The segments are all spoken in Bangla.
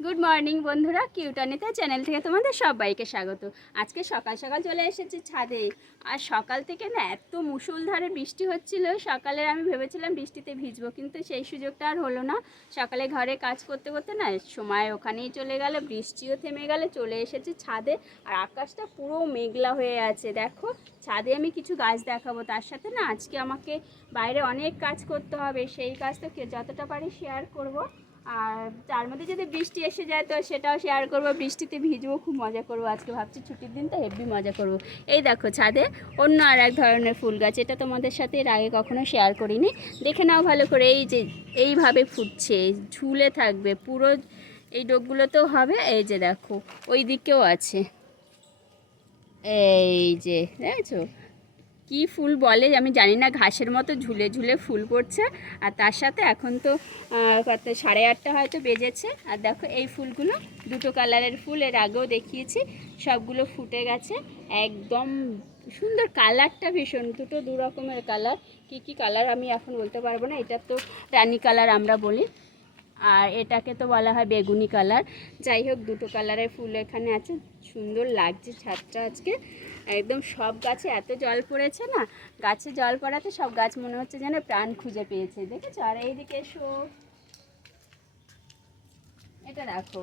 গুড মর্নিং বন্ধুরা। কিউটানিতে চ্যানেল থেকে তোমাদের সবাইকে স্বাগত। আজকে সকাল সকাল চলে এসেছি ছাদে। আর সকাল থেকে না এত মুষলধারে বৃষ্টি হচ্ছিল, সকালে আমি ভেবেছিলাম বৃষ্টিতে ভিজবো, কিন্তু সেই সুযোগটা আর হলো না। সকালে ঘরে কাজ করতে করতে না সময় ওখানেই চলে গেল, বৃষ্টিও থেমে গেল, চলে এসেছি ছাদে। আর আকাশটা পুরো মেঘলা হয়ে আছে। দেখো, ছাদে আমি কিছু গাছ দেখাবো। তার সাথে না আজকে আমাকে বাইরে অনেক কাজ করতে হবে। সেই কাজটা কে যতটা পারি শেয়ার করব। আর তার মধ্যে যদি বৃষ্টি এসে যায়, তো সেটাও শেয়ার করব। বৃষ্টিতে ভিজবো, খুব মজা করব। আজকে ভাবছি ছুটির দিন, তো হেভি মজা করব। এই দেখো, ছাদে অন্য আর এক ধরনের ফুল গাছ। এটা তোমাদের সাথে এর আগে কখনো শেয়ার করিনি। দেখে নাও ভালো করে, এই যে, এইভাবে ফুটছে ঝুলে থাকবে। পুরো এই ডোকগুলোতেও হবে, এই যে দেখো ওই দিকেও আছে। এই যে, দেখেছ? কি ফুল বলে আমি জানি না, ঘাসের মতো ঝুলে ঝুলে ফুল পড়ছে। আর তার সাথে এখন তো সাড়ে আটটা হয়তো বেজেছে। আর দেখো এই ফুলগুলো, দুটো কালারের ফুল, এর আগেও দেখিয়েছি, সবগুলো ফুটে গেছে। একদম সুন্দর কালারটা ভীষণ, দুটো দু রকমের কালার। কী কী কালার আমি এখন বলতে পারব না, এটা তো রানী কালার আমরা বলি। আর এটাকে তো বলা হয় বেগুনি কালার। যাই হোক, দুটো কালারের ফুল এখানে আছে। সুন্দর লাগছে ছাদটা আজকে। একদম সব গাছে এত জল পড়েছে না, গাছে জল পড়াতে সব গাছ মনে হচ্ছে যেন প্রাণ খুঁজে পেয়েছে। দেখেছ? আর এইদিকে এসো। এটা দেখো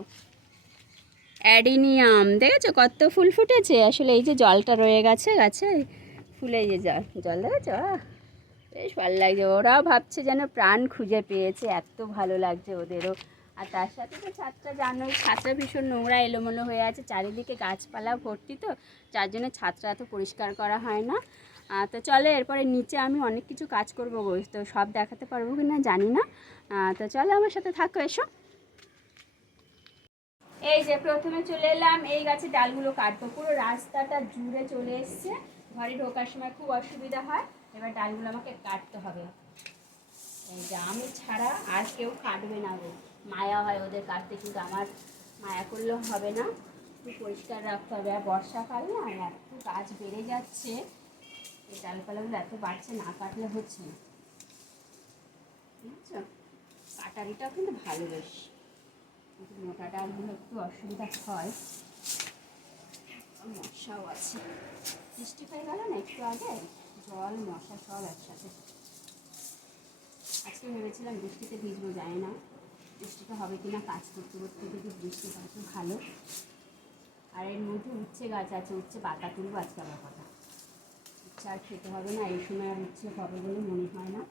অ্যাডিনিয়াম। দেখেছ? কত ফুল ফুটেছে। আসলে এই যে জলটা রয়ে গেছে গাছে। ফুলে যে জল। জল, দেখেছ! বেশ ভালো লাগছে। ওরাও ভাবছে যেন প্রাণ খুঁজে পেয়েছে, এত ভালো লাগছে ওদেরও। আর তার সাথে তো ছাদটা জানো ছাদটা ভীষণ নোংরা এলোমেলো হয়ে আছে, চারিদিকে গাছপালা ভর্তি তো, যার জন্য ছাদটা এত পরিষ্কার করা হয় না। তো চলো এরপরে নিচে আমি অনেক কিছু কাজ করব তো সব দেখাতে পারব কি না জানি না। তো চলো আমার সাথে থাকো, এসো। এই যে প্রথমে চলে এলাম, এই গাছের ডালগুলো কাটবো। পুরো রাস্তাটা জুড়ে চলে এসছে, ঘরে ঢোকার সময় খুব অসুবিধা হয়। এবার ডালগুলো আমাকে কাটতে হবে। এই যে আমি ছাড়া আর কেউ কাটবে না গো। মায়া হয় ওদের কাটতে, কিন্তু আমার মায়া করলেও হবে না। একটু পরিষ্কার রাখতে হবে। আর বর্ষাকাল না এত গাছ বেড়ে যাচ্ছে। এই ডালপালাগুলো এত বাড়ছে, না কাটলে হচ্ছে না। বুঝছ? কাটারিটাও কিন্তু ভালো বেশ। কিন্তু মোটা ডালগুলো একটু অসুবিধা হয়। মশাও আছে। বৃষ্টি হয়ে গেল না একটু আগে? জল মশা সব একসাথে। আজকে ভেবেছিলাম বৃষ্টিতে ভিজবো যায় না বৃষ্টিটা হবে কি না কাজ করতে করতে যদি বৃষ্টি হয় ভালো। আর এর মধ্যে উচ্ছে গাছ আছে, উচ্ছে পাতা তুলবো আজকে আমার কথা। উচ্ছে আর খেতে হবে না, এই সময় আর উচ্ছে হবে বলে মনে হয় না।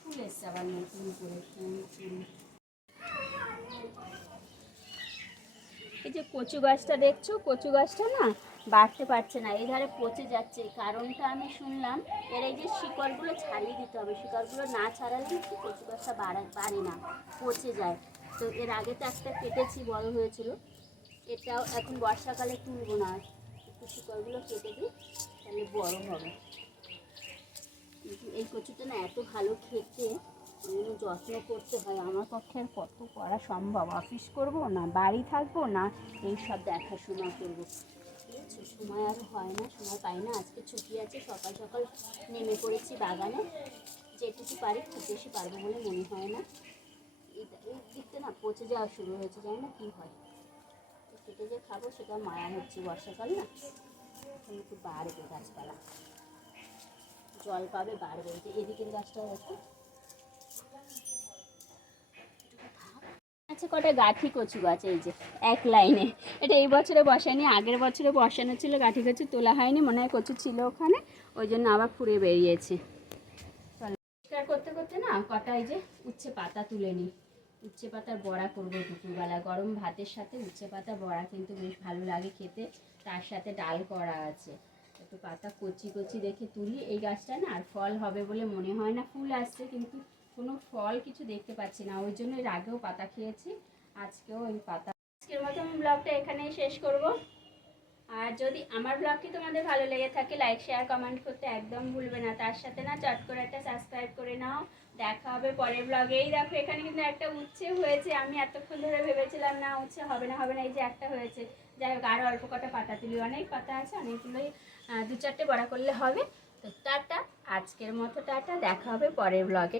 ফুল এসছে আবার নতুন করে, ফুল ফুল। এই যে কচু গাছটা দেখছ? কচু গাছটা না বাড়তে পারছে না, এই ধারে পচে যাচ্ছে। কারণটা আমি শুনলাম, এর এই যে শিকড়গুলো ছাড়িয়ে দিতে হবে। শিকড়গুলো না ছাড়ালে কি কচু গাছটা বাড়া, বাড়ে না, পচে যায়। তো এর আগে তো একটা কেটেছি, বড় হয়েছিল। এটাও এখন বর্ষাকালে তুলবো না। একটু শিকড়গুলো কেটে দিই, তাহলে বড় হবে। কিন্তু এই কচুটা না এত ভালো খেতে যত্ন করতে হয়। আমার পক্ষে আর কত করা সম্ভব? অফিস করব না, বাড়ি থাকব না এই সব দেখাশোনা করব। সময় আর হয় না, সময় পাই না। আজকে ছুটি আছে, সকাল সকাল নেমে পড়েছি বাগানে। যেটুকু পারি খুব বেশি পারব বলে মনে হয় না। এই- দিকটা না পচে যাওয়া শুরু হয়েছে, জানি না কী হয়। কেটে যে খাব সেটা মায়া হচ্ছে বর্ষাকাল না। এখন একটু বাড়বে গাছপালা। জল পাবে বাড়বে। এদিকের গাছটা দেখো। আচ্ছা কটা গাঠি কচু গাছ এই যে এক লাইনে। এটা এই বছরে বসায়নি, আগের বছরে বসানো ছিল, গাঠি কচু তোলা হয়নি, মনে হয় কচু ছিল ওখানে, ওই জন্য আবার ফুরে বেরিয়েছে। পরিষ্কার করতে করতে না কটা এই যে উচ্ছে পাতা তুলে নিই। উচ্ছে পাতার বড়া করব দুপুরবেলা, গরম ভাতের সাথে উচ্ছে পাতা বড়া কিন্তু বেশ ভালো লাগে খেতে, তার সাথে ডাল করা আছে। একটু পাতা কচি কচি দেখে তুলি, এই গাছটা না আর ফল হবে বলে মনে হয় না, ফুল আসছে কিন্তু কোনো ফল কিছু দেখতে পাচ্ছি না, ওই জন্য এর আগেও পাতা খেয়েছি, আজকেও ওই পাতা। আজকের মতো আমি ব্লগটা এখানেই শেষ করব। আর যদি আমার ব্লগটি তোমাদের ভালো লেগে থাকে লাইক শেয়ার কমেন্ট করতে একদম ভুলবে না। তার সাথে না চট করে একটা সাবস্ক্রাইব করে নাও। দেখা হবে পরের ব্লগে। এই দেখো, এখানে কিন্তু একটা উচ্ছে হয়েছে। আমি এতক্ষণ ধরে ভেবেছিলাম না উচ্ছে হবে না হবে না, এই যে একটা হয়েছে। যাই হোক আরও অল্প কটা পাতা তুলি। অনেক পাতা আছে, অনেকগুলোই দু চারটে বড়া করলে হবে। তো টাটা, আজকের মতো টাটা। দেখা হবে পরের ব্লগে।